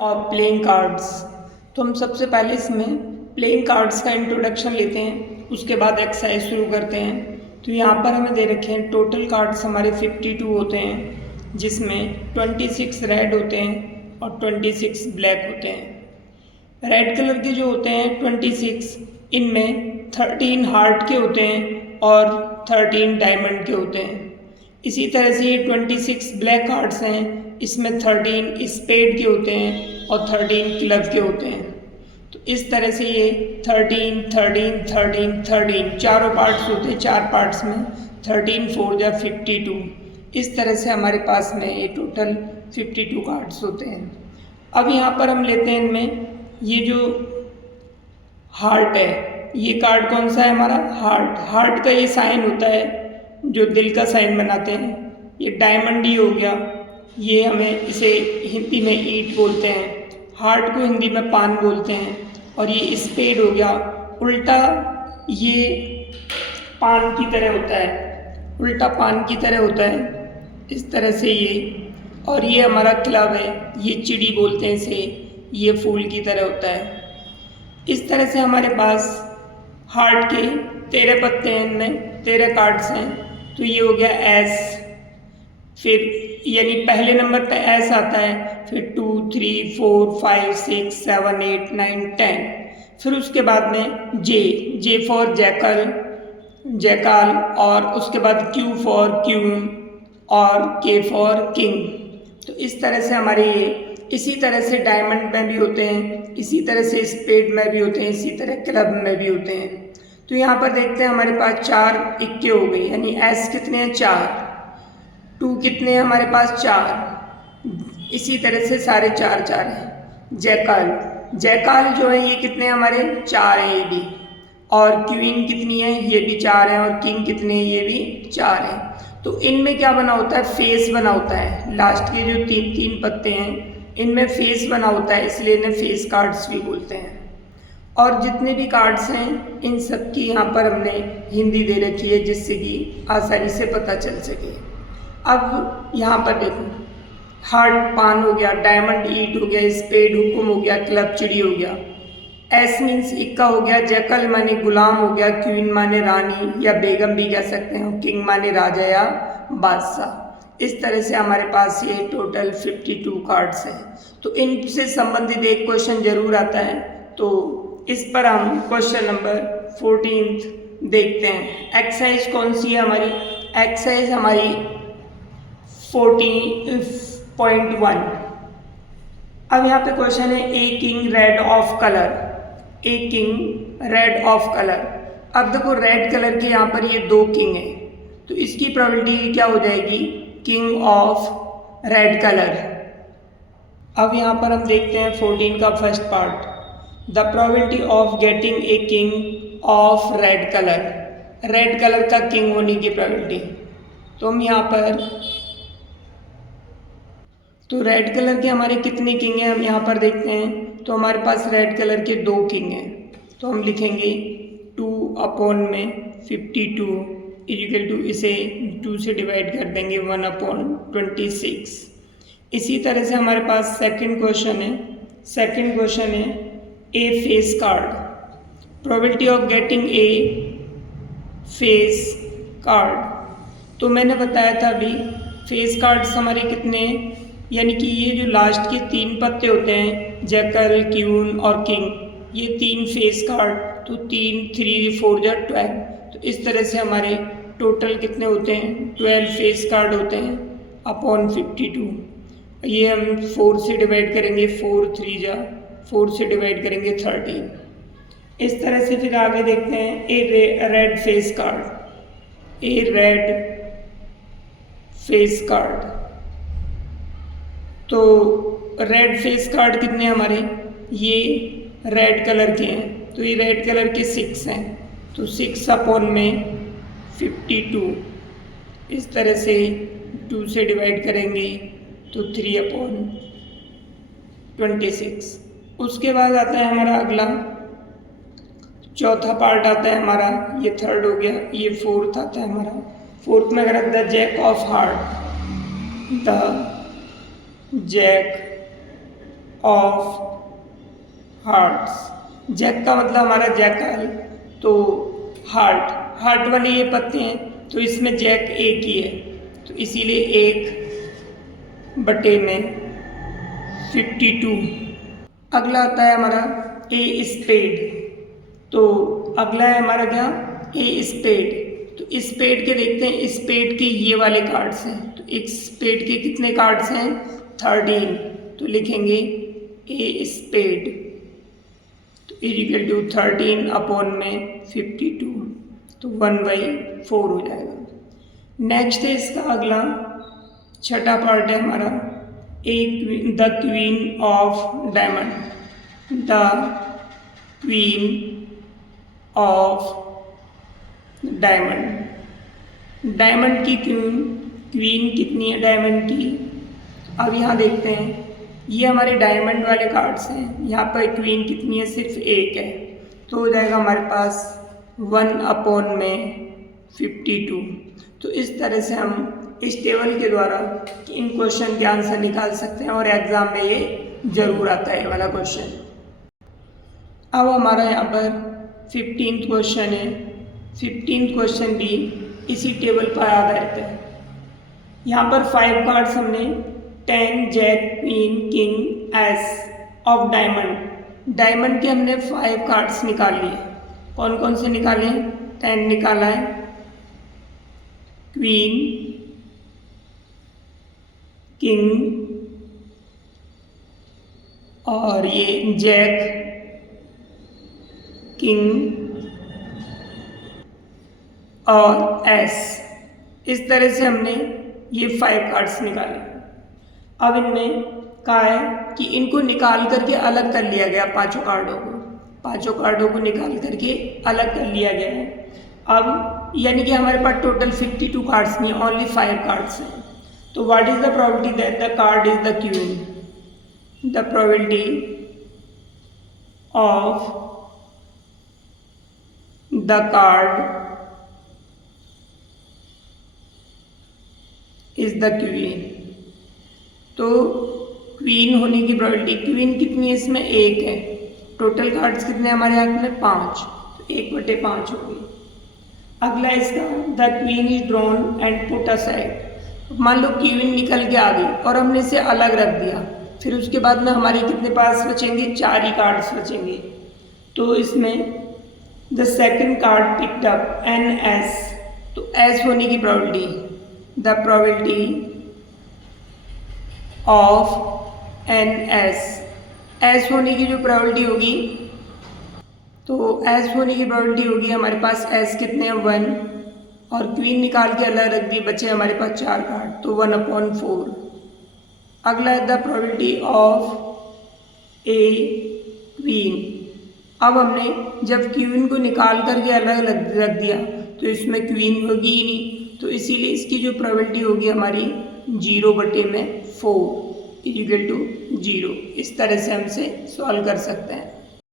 और playing cards. तो हम सबसे पहले इसमें प्लेइंग कार्ड्स का इंट्रोडक्शन लेते हैं, उसके बाद एक्सरसाइज शुरू करते हैं। तो यहाँ पर हमें दे रखे हैं टोटल कार्ड्स हमारे 52 होते हैं, जिसमें 26 रेड होते हैं और 26 ब्लैक होते हैं। रेड कलर के जो होते हैं 26, इनमें 13 हार्ट के होते हैं और 13 डायमंड के होते हैं। इसी तरह से ये 26 ब्लैक कार्ड्स हैं, इसमें 13 स्पेड के होते हैं और 13 क्लब के होते हैं। तो इस तरह से ये 13, 13, 13, 13 चारों पार्ट्स होते हैं। चार पार्ट्स में 13 4 या 52। इस तरह से हमारे पास में ये टोटल 52 कार्ड्स होते हैं। अब यहाँ पर हम लेते हैं इनमें ये जो हार्ट है, ये कार्ड कौन सा है हमारा? हार्ट। हार्ट का ये साइन होता है जो दिल का साइन बनाते हैं। ये डायमंड ही हो गया, ये हमें इसे हिंदी में ईंट बोलते हैं, हार्ट को हिंदी में पान बोलते हैं। और ये स्पेड हो गया, उल्टा ये पान की तरह होता है, उल्टा पान की तरह होता है इस तरह से ये। और ये हमारा क्लब है, ये चिड़ी बोलते हैं इसे, ये फूल की तरह होता है। इस तरह से हमारे पास हार्ट के 13 पत्ते हैं, इनमें 13 कार्ड्स हैं। तो ये हो गया एस, फिर यानी पहले नंबर पे एस आता है, फिर 2 3 4 5 6 7 8 9 10। फिर उसके बाद में जे, जे फॉर जैकल, जैकाल, और उसके बाद क्यू फॉर क्यून और के फॉर किंग। तो इस तरह से हमारे ये, इसी तरह से डायमंड में भी होते हैं, इसी तरह से स्पेड में भी होते हैं, इसी तरह क्लब में भी होते हैं। तो यहाँ पर देखते हैं हमारे पास 4 इक्के हो गए, यानी एस कितने हैं? 4। 2 कितने हैं हमारे पास? 4। इसी तरह से सारे 4 4 हैं। जैकाल, जैकाल जो है ये कितने हैं हमारे? 4 हैं ये भी। और क्वीन कितनी है? ये भी 4 हैं। और किंग कितने हैं? ये भी 4 हैं। तो इनमें क्या बना होता है? फेस बना होता है। लास्ट के जो 3 पत्ते हैं इनमें फेस बना होता है, इसलिए इन्हें फेस कार्ड्स भी बोलते हैं। और जितने भी कार्ड्स हैं इन सब की यहाँ पर हमने हिंदी दे रखी है, जिससे कि आसानी से पता चल सके। अब यहाँ पर देखो, हार्ट पान हो गया, डायमंड ईट हो गया, स्पेड हुकुम हो गया, क्लब चिड़ी हो गया, एस मीन्स इक्का हो गया, जैकल माने गुलाम हो गया, क्वीन माने रानी या बेगम भी कह सकते हैं, किंग माने राजा या बादशाह। इस तरह से हमारे पास ये टोटल 52 कार्ड्स हैं। तो इनसे संबंधित एक क्वेश्चन जरूर आता है, तो इस पर हम क्वेश्चन नंबर 14 देखते हैं। एक्सरसाइज कौन सी है हमारी? एक्सरसाइज हमारी 14.1। अब यहाँ पे क्वेश्चन है a king rid of colour, a king rid of colour. अब देखो रेड कलर के यहाँ पर ये 2 किंग हैं, तो इसकी प्रोबेबिलिटी क्या हो जाएगी? King of red colour. अब यहाँ पर हम देखते हैं 14 का first part, the probability of getting a king of red colour, red colour का किंग होने की प्रोबेबिलिटी। तो हम यहाँ पर, तो रेड कलर के हमारे कितने किंग हैं हम यहाँ पर देखते हैं। तो हमारे पास रेड कलर के 2 किंग हैं, तो हम लिखेंगे 2/52 इक्वल टू, इसे 2 से डिवाइड कर देंगे 1/26। इसी तरह से हमारे पास सेकंड क्वेश्चन है। सेकंड क्वेश्चन है a face card, probability of getting a face card. तो मैंने बताया था अभी फेस कार्ड्स हमारे कितने, यानी कि ये जो लास्ट के 3 पत्ते होते हैं, जैकल, क्यून और किंग, ये 3 फेस कार्ड। तो 3 3 4 या 12। तो इस तरह से हमारे टोटल कितने होते हैं? 12 फेस कार्ड होते हैं अपॉन 52। ये हम 4 से डिवाइड करेंगे, 4 3 जा 4 से डिवाइड करेंगे 13। इस तरह से फिर आगे देखते हैं ए रेड फेस कार्ड, ए रेड फेस कार्ड। तो रेड फेस कार्ड कितने हमारे? ये रेड कलर के हैं, तो ये रेड कलर के 6 हैं। तो 6/52। इस तरह से 2 से डिवाइड करेंगे तो 3/26। उसके बाद आता है हमारा अगला, चौथा पार्ट आता है हमारा, ये थर्ड हो गया, ये फोर्थ आता है हमारा। फोर्थ में अगर the jack of heart, the jack of hearts. Jack का मतलब हमारा जैकल, तो हार्ट वाले ये पत्ते हैं, तो इसमें जैक एक ही है, तो इसीलिए 1/52। अगला आता है हमारा ए स्पेड। तो अगला है हमारा क्या, ए स्पेड। तो स्पेड के देखते हैं, स्पेड के ये वाले कार्ड्स हैं। तो एक स्पेड के कितने कार्ड्स हैं, 13। तो लिखेंगे ए स्पेड, तो इक्वल टू 13/52, तो 1/4 हो जाएगा। नेक्स्ट है इसका अगला छठा पार्ट है हमारा the queen of diamond. The queen of diamond, diamond की क्वीन कितनी है डायमंड की। अब यहाँ देखते हैं, ये हमारे डायमंड वाले कार्ड्स हैं, यहाँ पर क्वीन कितनी है, सिर्फ एक है, तो हो जाएगा हमारे पास 1/52। तो इस तरह से हम इस टेबल के द्वारा इन क्वेश्चन के आंसर निकाल सकते हैं, और एग्जाम में ये जरूर आता है वाला क्वेश्चन। अब हमारा यहाँ पर 15th क्वेश्चन है। 15th क्वेश्चन भी इसी टेबल पर आधारित है। यहाँ पर 5 कार्ड्स हमने 10, jack, queen, king, ace of diamond. Diamond के हमने 5 कार्ड्स निकाल लिए। कौन कौन से निकाले, 10 निकाला है, क्वीन, किंग और ये जैक, किंग और एस। इस तरह से हमने ये 5 कार्ड्स निकाले। अब इनमें कहा है कि इनको निकाल करके अलग कर लिया गया, पांचों कार्डों को निकाल करके अलग कर लिया गया है। अब यानी कि हमारे पास टोटल 52 कार्ड्स नहीं, ओनली 5 कार्ड्स हैं। तो what is the probability that the card is the queen. The probability of the card is the queen. तो क्वीन होने की प्रोबेबिलिटी, क्वीन कितनी है इसमें, एक है। टोटल कार्ड्स कितने हमारे हाथ में, 5, तो 1/5 होगी। अगला इसका the queen is drawn and put aside. मान लो क्वीन निकल के आ गई और हमने इसे अलग रख दिया, फिर उसके बाद में हमारे कितने पास बचेंगे, 4 ही कार्ड्स बचेंगे। तो इसमें the second card picked up an ace, तो एस होने की probability, the probability of an ace, ace होने की जो प्रोबेबिलिटी होगी, तो एस होने की प्रोबेबिलिटी होगी हमारे पास एस कितने हैं, 1, और क्वीन निकाल के अलग रख दी, बचे हमारे पास 4 कार्ड, तो 1/4। अगला है the probability of A queen. अब हमने जब क्वीन को निकाल करके अलग रख दिया, तो इसमें क्वीन होगी ही नहीं, तो इसीलिए इसकी जो प्रोबेबिलिटी होगी हमारी 0/4 इक्वल टू 0। इस तरह से हमसे सॉल्व कर सकते हैं।